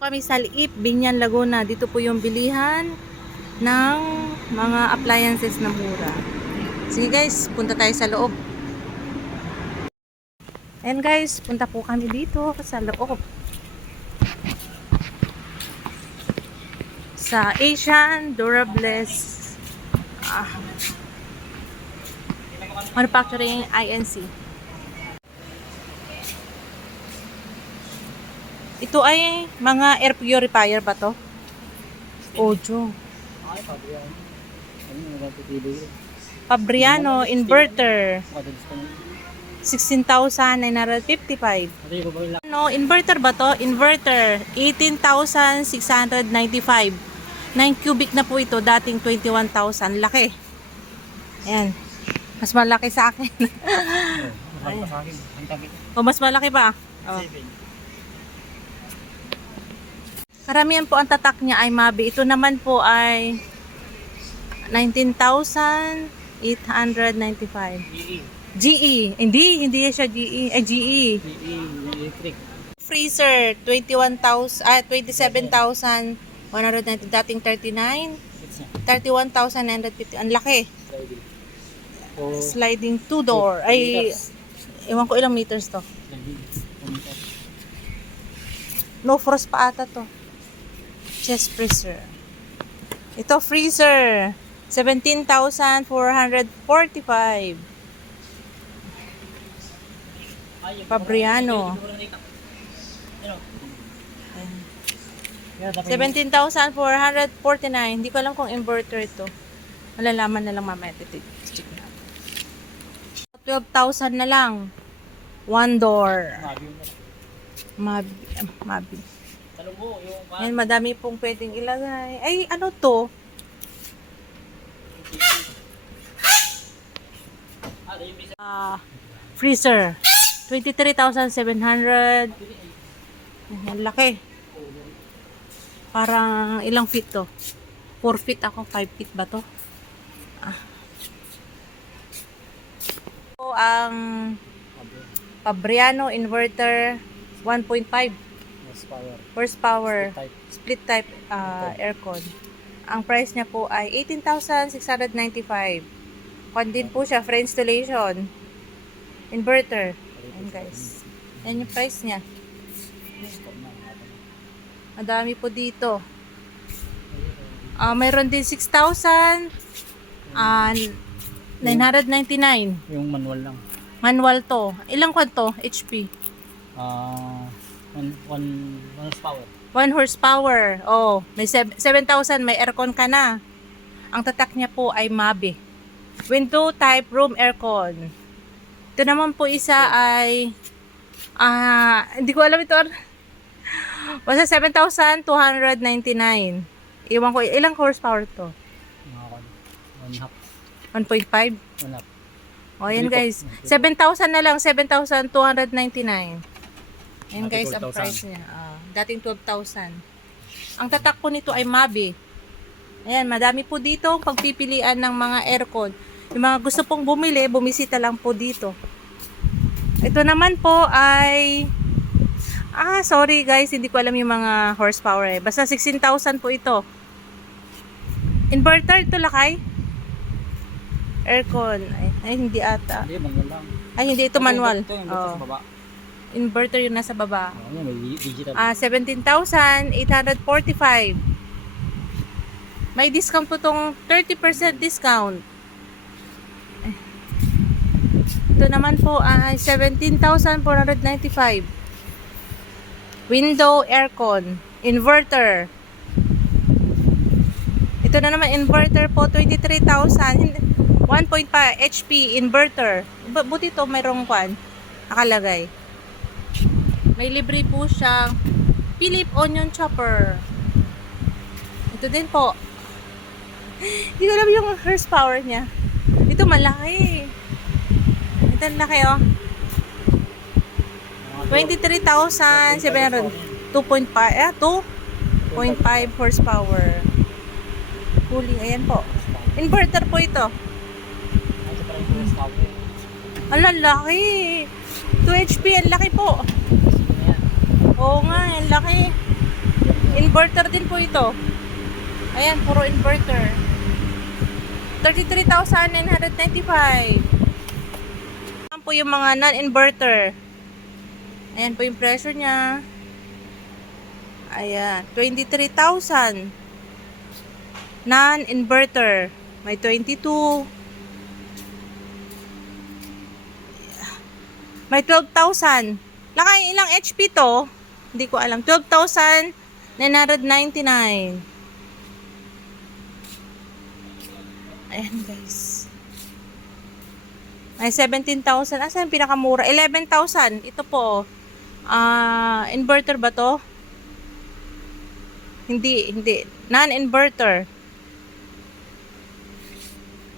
Kami sa Liip, Binyan, Laguna. Dito po yung bilihan ng mga appliances na mura. Sige guys, punta tayo sa loob. And guys, punta po kami dito sa loob. Sa Asian Durables Manufacturing INC. Ito ay mga air purifier ba to? Ojo. Fabriano inverter. 16,955. No, inverter ba to? Inverter 18,695. 9 cubic na po ito, dating 21,000. Laki. Ayan. Mas malaki sa akin. O mas malaki pa. Oh. Karamihan po ang tatak niya ay Mabi. Ito naman po ay 19,895. GE. Hindi siya GE. GE. Electric. Freezer 27,190, dating 39. 31,950. Ang laki. Sliding 2-door. Ay, ewan ko ilang meters to. No frost pa ata to. Chest freezer. Ito freezer 17,445. Fabriano 17,449. Hindi ko alam kung inverter ito. Malalaman na lang mamaya. Check na. 12,000 na lang. 1 door. Mabi. Ayan, madami pong pwedeng ilagay. Ay, ano to? Freezer. 23,700. Ang laki. Parang ilang feet to? 4 feet ako. 5 feet ba to? Ito ang Fabriano inverter 1.5 horsepower split type aircon. Ang price niya po ay 18,695. Kung din po siya, free installation. Inverter. Ayan guys. Ayan yung price niya. Madami po dito. Mayroon din 6,999. Yung manual lang. Manual to. Ilang kwan to? HP? 1 horsepower. 1 horsepower. Oh, may 7,000. May aircon ka na. Ang tatak niya po ay Mabi. Window type room aircon. Ito naman po isa ay hindi ko alam ito. Basta 7,299. Iwan ko ilang horsepower to. 1.5. O yan guys. 7,000 na lang. 7,299. Ayan guys ang price niya. Dating 12,000. Ang tatak po nito ay Mabi. Ayan, madami po dito pagpipilian ng mga aircon. Yung mga gusto pong bumili, bumisita lang po dito. Ito naman po ay sorry guys, hindi ko alam yung mga horsepower eh. Basta 16,000 po ito. Inverter ito lakay? Aircon. Ay hindi ata. Hindi, manual lang. Ay hindi ito manual. Ito yung sa baba. Inverter yung nasa baba. May digital. 17,845. May discount po tong 30% discount. Ito naman po ay 17,495. Window aircon, inverter. Ito na naman inverter po 23,000. 1.5 HP inverter. Buti to mayroong kwan nakalagay. May libre po siyang Philip onion chopper. Ito din po. Hindi ko alam yung horsepower niya. Ito malaki. Ito laki oh. 23,700. 2.5 horsepower. Fully, ayan po. Inverter po ito. Ang laki. 2 HP, ang laki po. Oo nga, ang laki. inverter din po ito. Ayan, puro inverter. 33,995. Ayan po yung mga non-inverter. Ayan po yung presyo niya. Ayan, 23,000. Non-inverter. May 22. May 12,000. Lakay, ilang HP to? Hindi ko alam. 12,999. Ayan, guys. May 17,000. Asa yung pinakamura? 11,000. Ito po. Inverter ba to? Hindi. Non-inverter.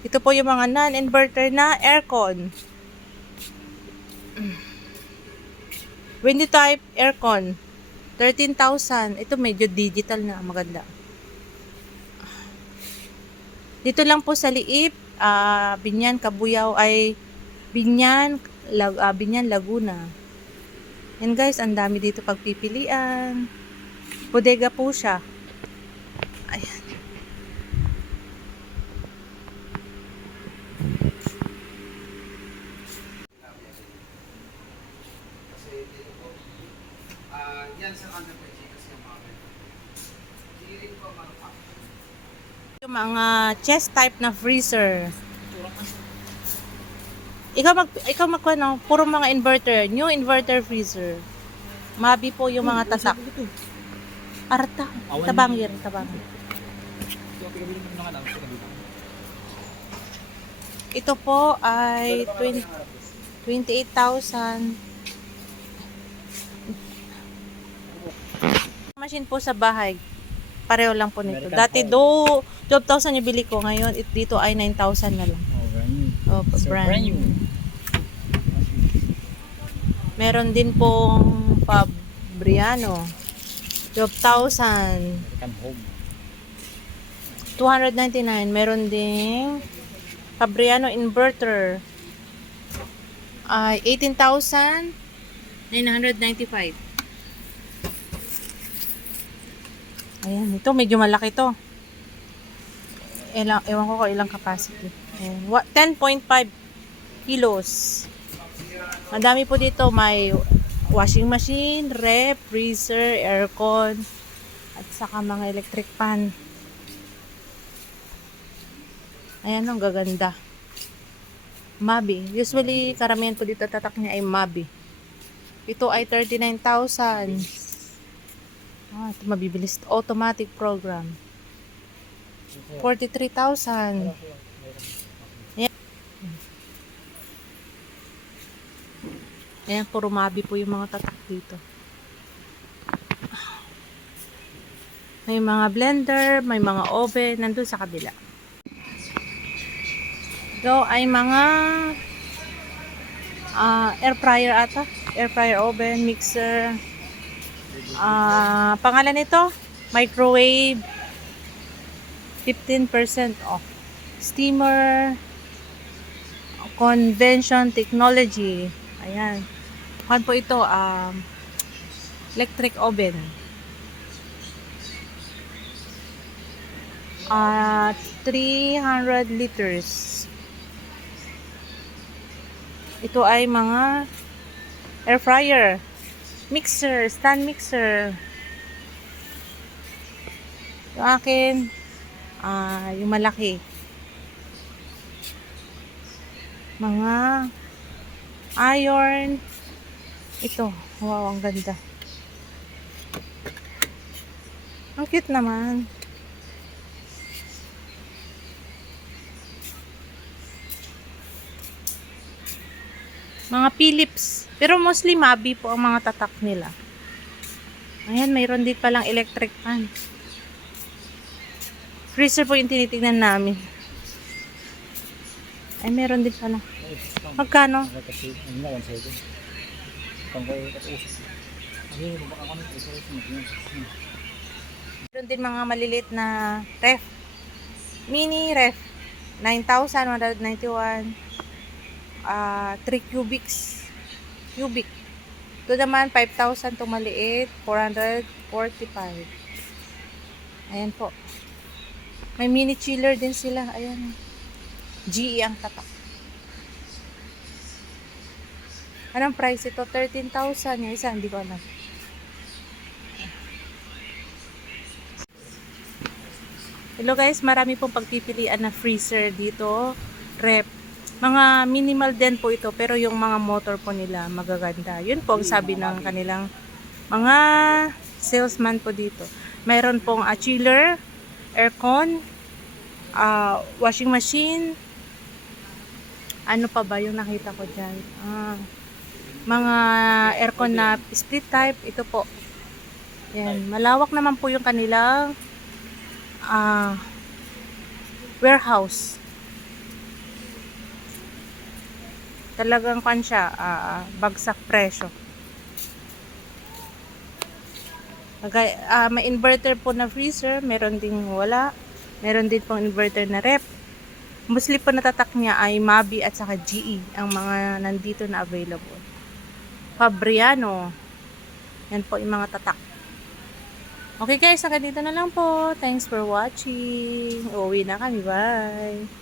Ito po yung mga non-inverter na aircon. Windy type aircon. 13,000. Ito medyo digital na. Maganda. Dito lang po sa Liip, Binyan, Kabuyao ay Binyan, Laguna. Yan guys, ang dami dito pagpipilian. Bodega po siya. Ayan. Yung mga chest type na freezer. Ikaw magkano, puro mga inverter, new inverter freezer. Mabi po yung mga tatak. Arta, tabangir. Ito po ay 28,000. Machine po sa bahay. Pareho lang po nito. Dati 12,000 yung bili ko. Ngayon, dito ay 9,000 na lang. Oh, brand new. Meron din pong Fabriano. 12,000. 299. Meron ding Fabriano inverter. Ay 18,995. Ayan, ito medyo malaki to. Ewan ko ilang capacity. 10.5 kilos. Madami po dito. May washing machine, ref, freezer, aircon, at saka mga electric fan. Ayan, ang gaganda. Mabi. Usually, karamihan po dito tatak niya ay Mabi. Ito ay 39,000. Ito mabibilis. Automatic program. 43,000. Ayan. Ayan, puro Mabi po yung mga tatak dito. May mga blender, may mga oven, nandun sa kabila. Ito ay mga air fryer ata. Air fryer, oven, mixer. Pangalan nito, microwave, 15% off. Steamer, convention technology. Ayan. Kan po ito, electric oven. 300 liters. Ito ay mga air fryer, mixer, stand mixer. Yung akin, yung malaki. Mga iron. Ito, wow, ang ganda. Ang cute naman. Mga Philips. Pero mostly Mabi po ang mga tatak nila. Ayan, mayroon din palang electric fan. Freezer po yung tinitignan namin. Ay, meron din pala. Magkano? Meron din mga maliliit na ref. Mini ref. 9,191. 3 cubic. Ito naman 5,000 itong maliit, 445. Ayan po. May mini chiller din sila. Ayan. GE ang tatak. Anong price ito? 13,000. Yung isa, hindi ko alam. Hello guys, marami pong pagpipilian na freezer dito. Rep. Mga minimal din po ito, pero yung mga motor po nila magaganda. Yun po ang sabi ng kanilang mga salesman po dito. Mayroon pong chiller, aircon, washing machine. Ano pa ba yung nakita ko dyan? Mga aircon na split type. Ito po. Yan. Malawak naman po yung kanilang warehouse. Talagang kan siya, bagsak presyo. May inverter po na freezer, meron ding wala. Meron din pong inverter na rep. Mostly po natatak niya ay Mabi at saka GE ang mga nandito na available. Fabriano. Yan po yung mga tatak. Okay guys, hanggang dito na lang po. Thanks for watching. Uuwi na kami. Bye!